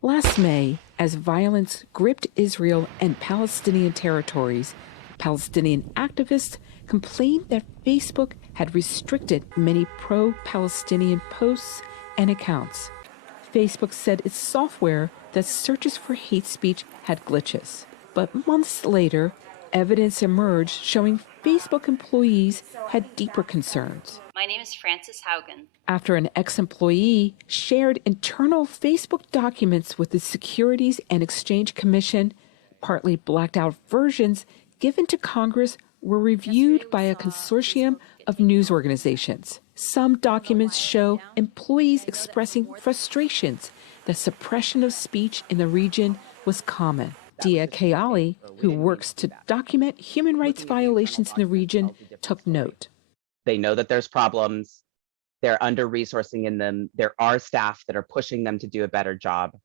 Last May, as violence gripped Israel and Palestinian territories, Palestinian activists complained that Facebook had restricted many pro-Palestinian posts and accounts. Facebook said its software that searches for hate speech had glitches. But months later, evidence emerged showing Facebook employees had deeper concerns. My name is Frances Haugen. After an ex-employee shared internal Facebook documents with the Securities and Exchange Commission, partly blacked out versions given to Congress were reviewed by a consortium of news organizations. Some documents show employees expressing frustrations that suppression of speech in the region was common. Dia Kayali, who works to document human rights violations in the region, took note. They know that there's problems. They're under-resourcing in them. There are staff that are pushing them to do a better job,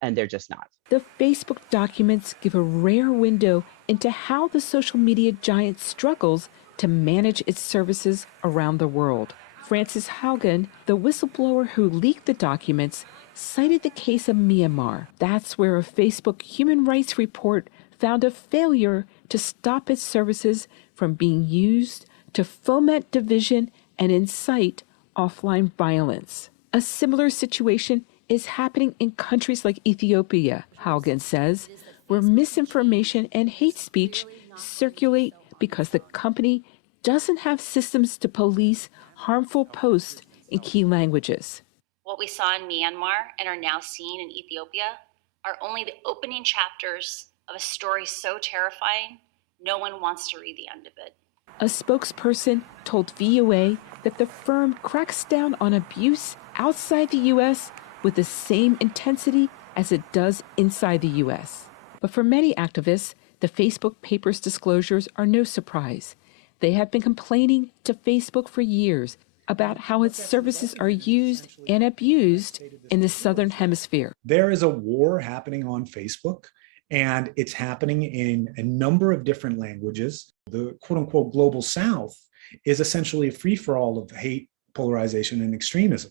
and they're just not. The Facebook documents give a rare window into how the social media giant struggles to manage its services around the world. Frances Haugen, the whistleblower who leaked the documents, cited the case of Myanmar. That's where a Facebook human rights report found a failure to stop its services from being used to foment division and incite offline violence. A similar situation is happening in countries like Ethiopia, Haugen says, where misinformation and hate speech circulate because the company doesn't have systems to police harmful posts in key languages. What we saw in Myanmar and are now seeing in Ethiopia are only the opening chapters of a story so terrifying, no one wants to read the end of it. A spokesperson told VOA that the firm cracks down on abuse outside the U.S. with the same intensity as it does inside the U.S. But for many activists, the Facebook Papers disclosures are no surprise. They have been complaining to Facebook for years about how its services are used and abused in the Southern Hemisphere. There is a war happening on Facebook, and it's happening in a number of different languages. The quote-unquote global South is essentially a free-for-all of hate, polarization, and extremism.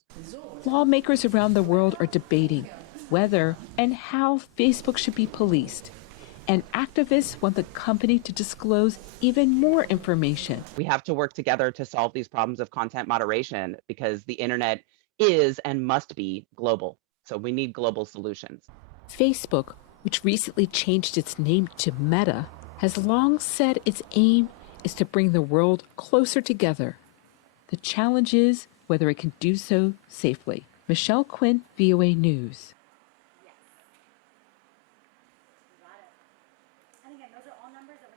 Lawmakers around the world are debating whether and how Facebook should be policed. And activists want the company to disclose even more information. We have to work together to solve these problems of content moderation because the internet is and must be global. So we need global solutions. Facebook, which recently changed its name to Meta, has long said its aim is to bring the world closer together. The challenge is whether it can do so safely. Michelle Quinn, VOA News. And again, those are all numbers that